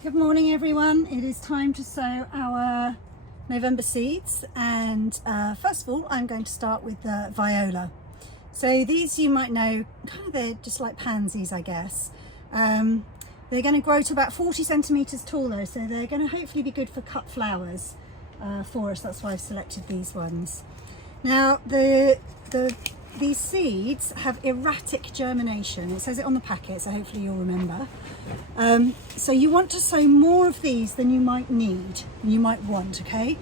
Good morning everyone. It is time to sow our November seeds, and first of all I'm going to start with the Viola. So these you might know, they're just like pansies, I guess. They're going to grow to about 40 centimetres tall though, so they're going to hopefully be good for cut flowers for us. That's why I've selected these ones. Now these seeds have erratic germination. It says it on the packet, so hopefully you'll remember. So you want to sow more of these than you might need, and you might want, okay?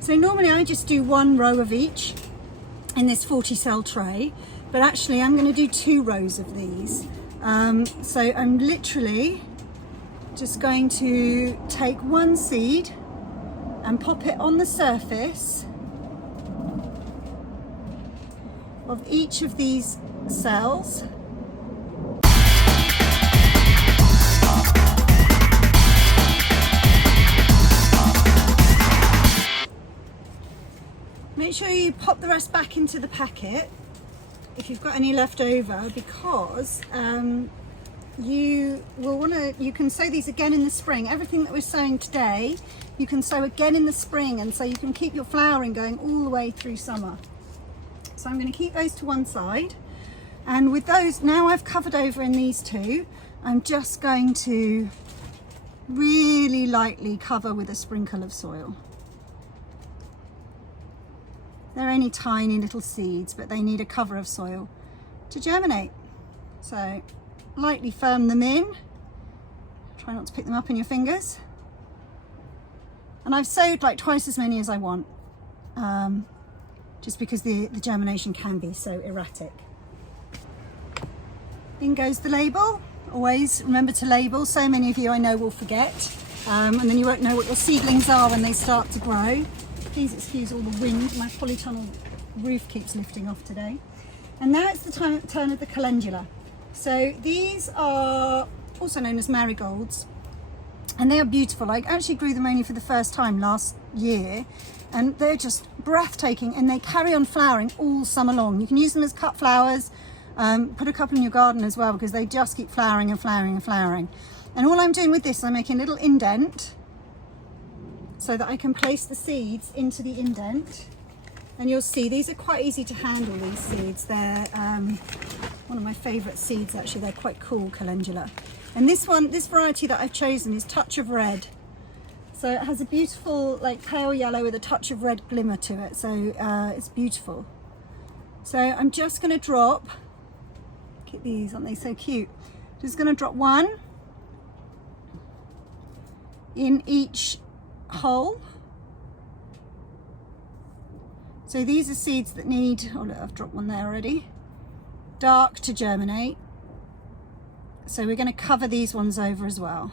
So normally I just do one row of each in this 40 cell tray, but actually I'm going to do 2 rows of these. So I'm literally just going to take one seed and pop it on the surface of each of these cells. Make sure you pop the rest back into the packet if you've got any left over, because you can sow these again in the spring. Everything that we're sowing today you can sow again in the spring, and so you can keep your flowering going all the way through summer. So I'm going to keep those to one side, and with those now I've covered over in these 2, I'm just going to really lightly cover with a sprinkle of soil. They're only tiny little seeds, but they need a cover of soil to germinate. So lightly firm them in. Try not to pick them up in your fingers. And I've sowed like twice as many as I want, just because the germination can be so erratic. In goes the label. Always remember to label. So many of you I know will forget, and then you won't know what your seedlings are when they start to grow. Please excuse all the wind, my polytunnel roof keeps lifting off today. And now it's the turn of the Calendula. So these are also known as marigolds, and they are beautiful. I actually grew them only for the first time last year, and they're just breathtaking, and they carry on flowering all summer long. You can use them as cut flowers, put a couple in your garden as well, because they just keep flowering and flowering and flowering. And all I'm doing with this, I'm making a little indent so that I can place the seeds into the indent. And you'll see these are quite easy to handle, these seeds. They're one of my favourite seeds actually. They're quite cool, Calendula. And this variety that I've chosen is Touch of Red. So it has a beautiful like pale yellow with a touch of red glimmer to it. So it's beautiful. So I'm just going to drop, look at these, aren't they so cute? Just going to drop one in each hole. So these are seeds that need, oh look, I've dropped one there already, dark to germinate. So we're going to cover these ones over as well.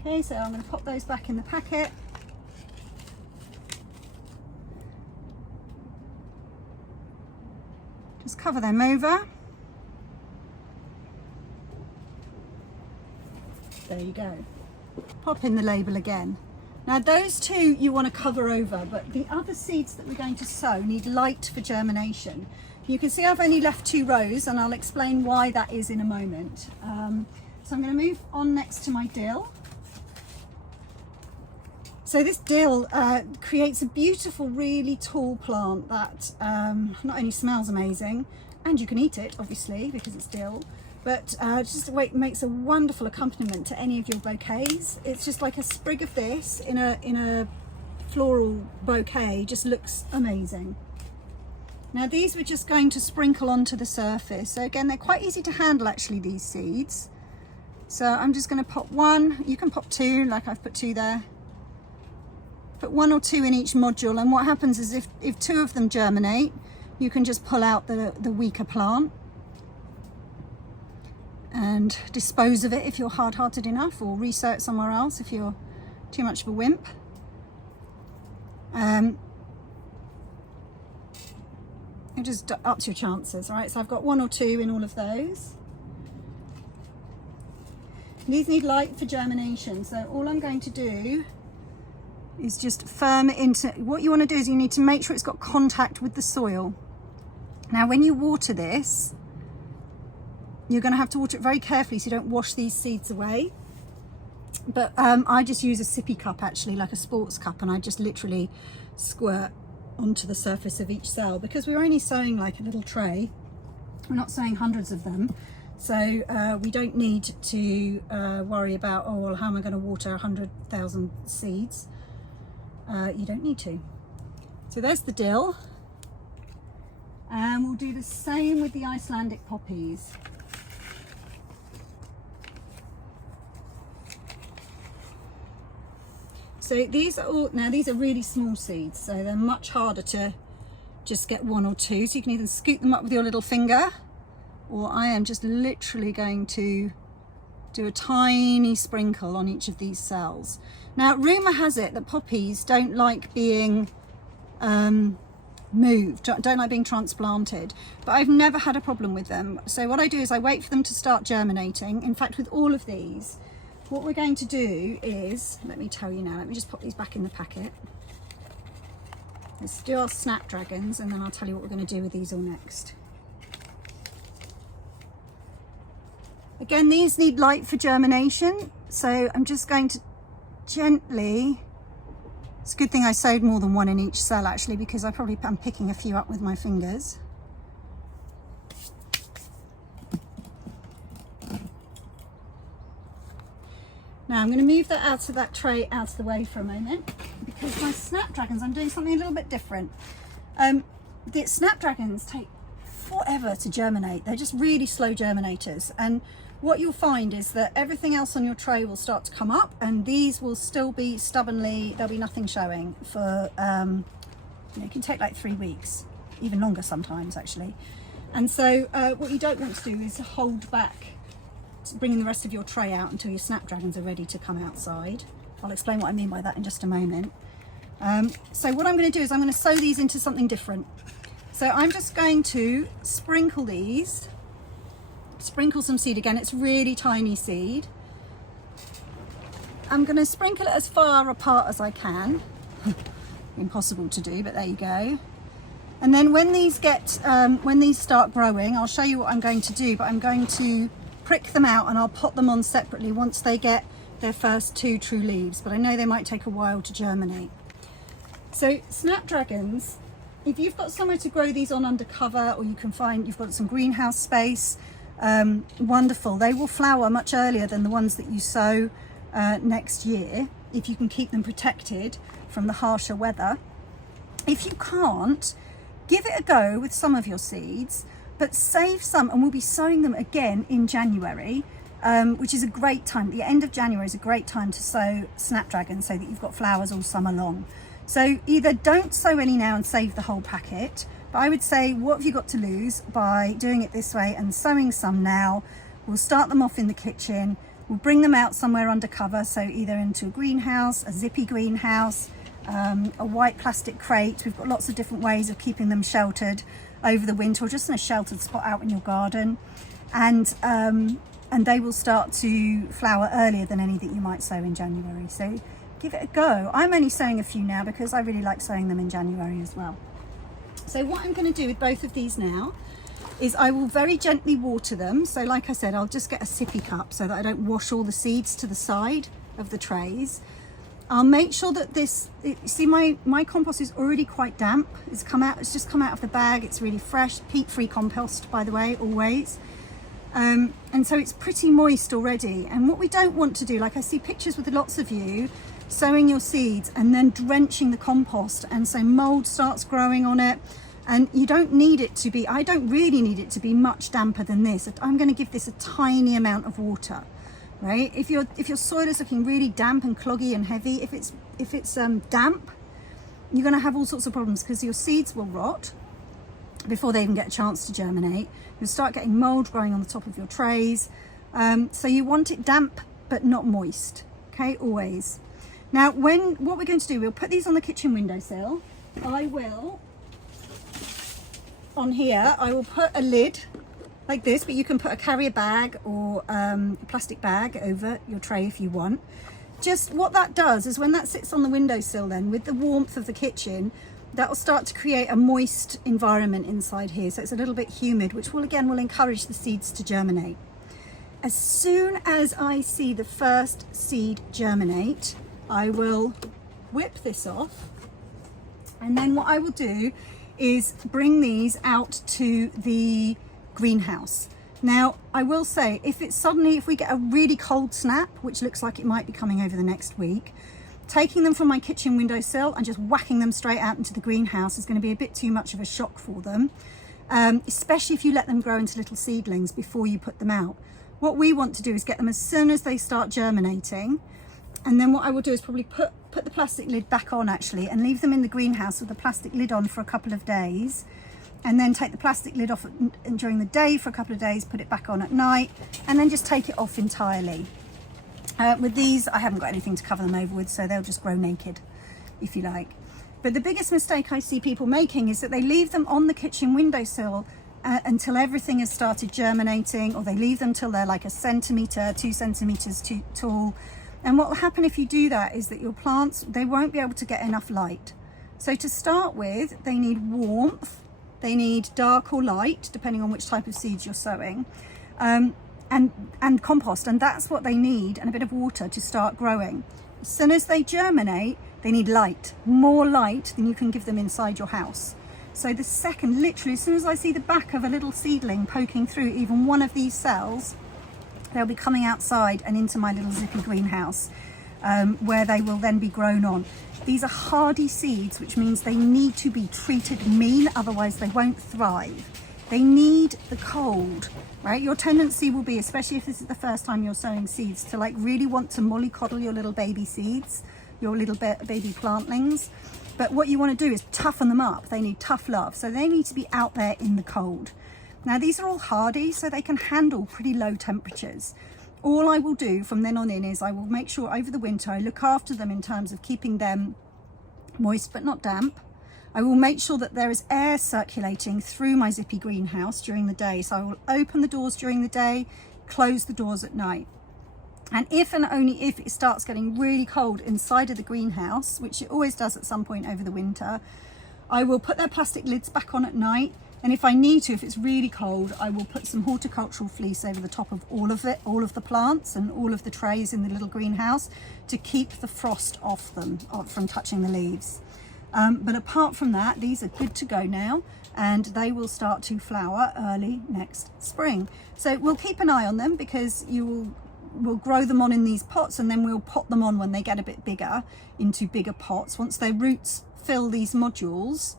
Okay, so I'm going to pop those back in the packet. Just cover them over. There you go. Pop in the label again. Now those 2 you want to cover over, but the other seeds that we're going to sow need light for germination. You can see I've only left 2 rows, and I'll explain why that is in a moment. So I'm going to move on next to my dill. So this dill creates a beautiful, really tall plant that not only smells amazing, and you can eat it obviously because it's dill, but just makes a wonderful accompaniment to any of your bouquets. It's just like a sprig of this in a floral bouquet, just looks amazing. Now these we're just going to sprinkle onto the surface. So again, they're quite easy to handle actually, these seeds. So I'm just going to pop 1, you can pop 2, like I've put 2 there. Put 1 or 2 in each module, and what happens is if 2 of them germinate, you can just pull out the weaker plant and dispose of it if you're hard-hearted enough, or resow it somewhere else if you're too much of a wimp. It just ups your chances. All right, so I've got 1 or 2 in all of those. These need light for germination, so all I'm going to do is just firm it into, what you want to do is you need to make sure it's got contact with the soil. Now when you water this, you're going to have to water it very carefully so you don't wash these seeds away. But I just use a sippy cup, actually, like a sports cup, and I just literally squirt onto the surface of each cell, because we're only sowing like a little tray. We're not sowing hundreds of them, so we don't need to worry about, oh well, how am I going to water 100,000 seeds. You don't need to. So there's the dill, and we'll do the same with the Icelandic poppies. So these are all, now these are really small seeds, so they're much harder to just get one or two. So you can either scoop them up with your little finger, or I am just literally going to do a tiny sprinkle on each of these cells. Now, rumour has it that poppies don't like being moved, don't like being transplanted, but I've never had a problem with them. So what I do is I wait for them to start germinating. In fact, with all of these, what we're going to do is, let me tell you now, let me just pop these back in the packet. Let's do our Snapdragons, and then I'll tell you what we're going to do with these all next. Again, these need light for germination, so I'm just going to gently, it's a good thing I sowed more than one in each cell actually, because I'm picking a few up with my fingers. Now I'm going to move that out of that tray out of the way for a moment, because my Snapdragons, I'm doing something a little bit different. The Snapdragons take forever to germinate. They're just really slow germinators, and what you'll find is that everything else on your tray will start to come up, and these will still be stubbornly, there'll be nothing showing for, it can take like 3 weeks, even longer sometimes actually. And so what you don't want to do is hold back bringing the rest of your tray out until your Snapdragons are ready to come outside. I'll explain what I mean by that in just a moment. So what I'm going to do is I'm going to sow these into something different. So I'm just going to sprinkle these, sprinkle some seed. Again, it's really tiny seed. I'm going to sprinkle it as far apart as I can. Impossible to do, but there you go. And then when these start growing, I'll show you what I'm going to do, but I'm going to prick them out and I'll pot them on separately once they get their first 2 true leaves, but I know they might take a while to germinate. So Snapdragons, if you've got somewhere to grow these on under cover, or you can find you've got some greenhouse space, wonderful. They will flower much earlier than the ones that you sow next year, if you can keep them protected from the harsher weather. If you can't, give it a go with some of your seeds, but save some, and we'll be sowing them again in January, which is a great time. The end of January is a great time to sow Snapdragons, so that you've got flowers all summer long. So either don't sow any now and save the whole packet, but I would say, what have you got to lose by doing it this way and sowing some now? We'll start them off in the kitchen, we'll bring them out somewhere under cover, so either into a greenhouse, a zippy greenhouse, a white plastic crate. We've got lots of different ways of keeping them sheltered over the winter, or just in a sheltered spot out in your garden, and they will start to flower earlier than any that you might sow in January. So give it a go. I'm only sowing a few now because I really like sowing them in January as well. So what I'm going to do with both of these now is I will very gently water them. So like I said, I'll just get a sippy cup so that I don't wash all the seeds to the side of the trays. I'll make sure that see my compost is already quite damp. It's just come out of the bag. It's really fresh, peat-free compost, by the way, always. And so it's pretty moist already. And what we don't want to do, like I see pictures with lots of you sowing your seeds and then drenching the compost, and so mold starts growing on it, and you don't need it to be, I don't really need it to be much damper than this. I'm going to give this a tiny amount of water. Right? If your soil is looking really damp and cloggy and heavy, if it's damp, you're going to have all sorts of problems, because your seeds will rot before they even get a chance to germinate. You'll start getting mold growing on the top of your trays. So you want it damp but not moist. Okay, always. Now, what we're going to do, we'll put these on the kitchen windowsill. I will put a lid like this, but you can put a carrier bag or a plastic bag over your tray if you want. Just what that does is, when that sits on the windowsill, then with the warmth of the kitchen, that will start to create a moist environment inside here, so it's a little bit humid, which will encourage the seeds to germinate. as soon as I see the first seed germinate, I will whip this off, and then what I will do is bring these out to the greenhouse. Now, I will say, if we get a really cold snap, which looks like it might be coming over the next week, taking them from my kitchen windowsill and just whacking them straight out into the greenhouse is going to be a bit too much of a shock for them, especially if you let them grow into little seedlings before you put them out. What we want to do is get them as soon as they start germinating, and then what I will do is probably put the plastic lid back on actually, and leave them in the greenhouse with the plastic lid on for a couple of days, and then take the plastic lid off during the day for a couple of days, put it back on at night, and then just take it off entirely. With these, I haven't got anything to cover them over with, so they'll just grow naked, if you like. But the biggest mistake I see people making is that they leave them on the kitchen windowsill until everything has started germinating, or they leave them till they're like 1 centimetre, 2 centimetres too tall. And what will happen if you do that is that your plants, they won't be able to get enough light. So to start with, they need warmth, they need dark or light, depending on which type of seeds you're sowing, and compost, and that's what they need, and a bit of water to start growing. As soon as they germinate, they need light, more light than you can give them inside your house. So the second, literally, as soon as I see the back of a little seedling poking through even one of these cells, they'll be coming outside and into my little zippy greenhouse, where they will then be grown on. These are hardy seeds, which means they need to be treated mean, otherwise they won't thrive. They need the cold, right? Your tendency will be, especially if this is the first time you're sowing seeds, to like really want to mollycoddle your little baby seeds, your little baby plantlings. But what you want to do is toughen them up. They need tough love. So they need to be out there in the cold. Now these are all hardy, so they can handle pretty low temperatures. All I will do from then on in is I will make sure over the winter I look after them in terms of keeping them moist but not damp. I will make sure that there is air circulating through my zippy greenhouse during the day. So I will open the doors during the day, close the doors at night. And if and only if it starts getting really cold inside of the greenhouse, which it always does at some point over the winter, I will put their plastic lids back on at night. And if I need to, if it's really cold, I will put some horticultural fleece over the top of all of it, all of the plants and all of the trays in the little greenhouse to keep the frost off them, from touching the leaves. But apart from that, these are good to go now, and they will start to flower early next spring. So we'll keep an eye on them, because we'll grow them on in these pots, and then we'll pot them on when they get a bit bigger into bigger pots. Once their roots fill these modules,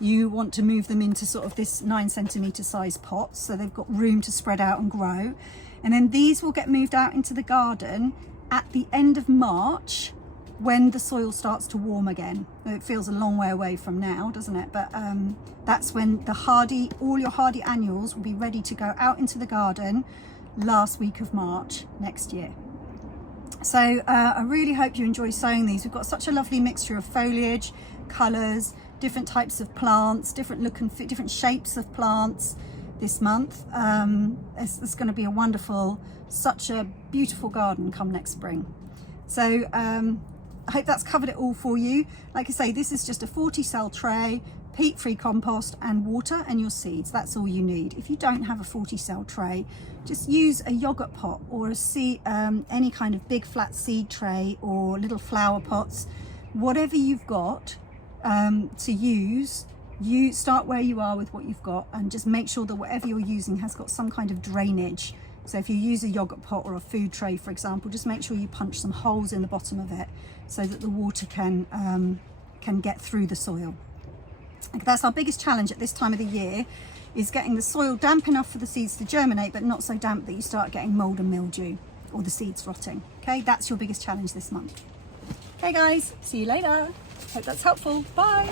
you want to move them into sort of this 9 centimetre size pots, so they've got room to spread out and grow. And then these will get moved out into the garden at the end of March, when the soil starts to warm again. It feels a long way away from now, doesn't it? But that's when all your hardy annuals will be ready to go out into the garden last week of March next year. So I really hope you enjoy sowing these. We've got such a lovely mixture of foliage, colours, different types of plants, different look and fit, different shapes of plants this month. It's going to be a wonderful, such a beautiful garden come next spring. So I hope that's covered it all for you. Like I say, this is just a 40 cell tray, peat-free compost and water and your seeds. That's all you need. If you don't have a 40 cell tray, just use a yogurt pot or any kind of big flat seed tray or little flower pots, whatever you've got to use. You start where you are with what you've got, and just make sure that whatever you're using has got some kind of drainage. So if you use a yogurt pot or a food tray, for example, just make sure you punch some holes in the bottom of it so that the water can get through the soil. That's our biggest challenge at this time of the year, is getting the soil damp enough for the seeds to germinate, but not so damp that you start getting mold and mildew or the seeds rotting. Okay, that's your biggest challenge this month. Okay guys, see you later. Hope that's helpful. Bye.